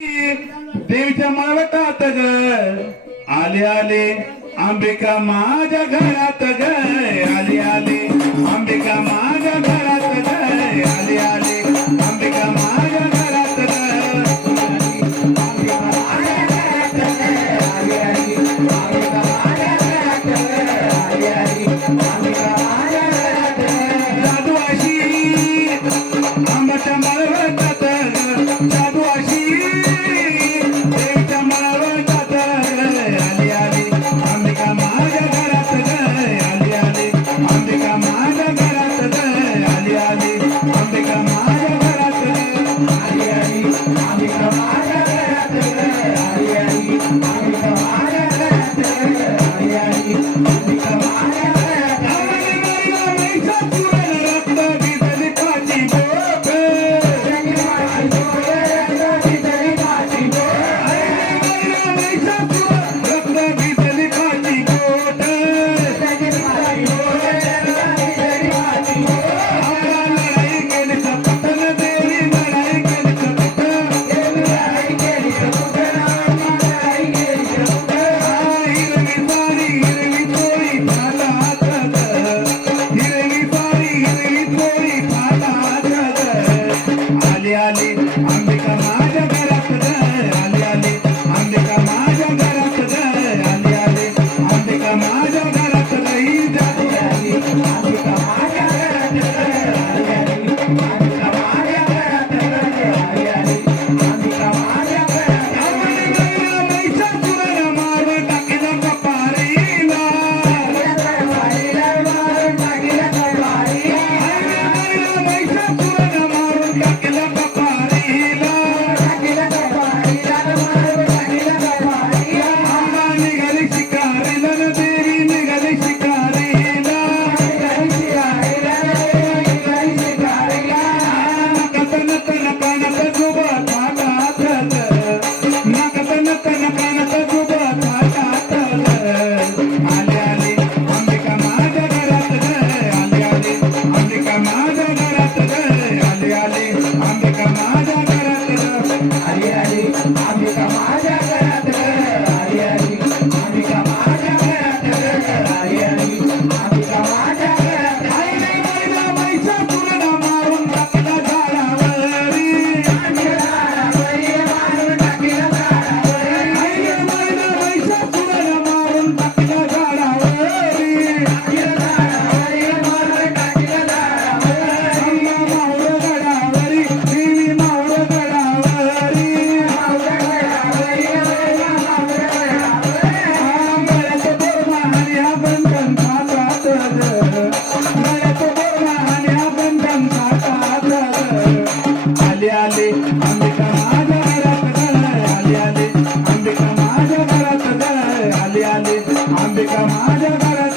देवी मावटात ग आले आले अंबिका माझ्या घरात ग आले आले. अंबिका माझ्या घरात आले आले. अंबिका माझ्या आले आले. माझ्या घरात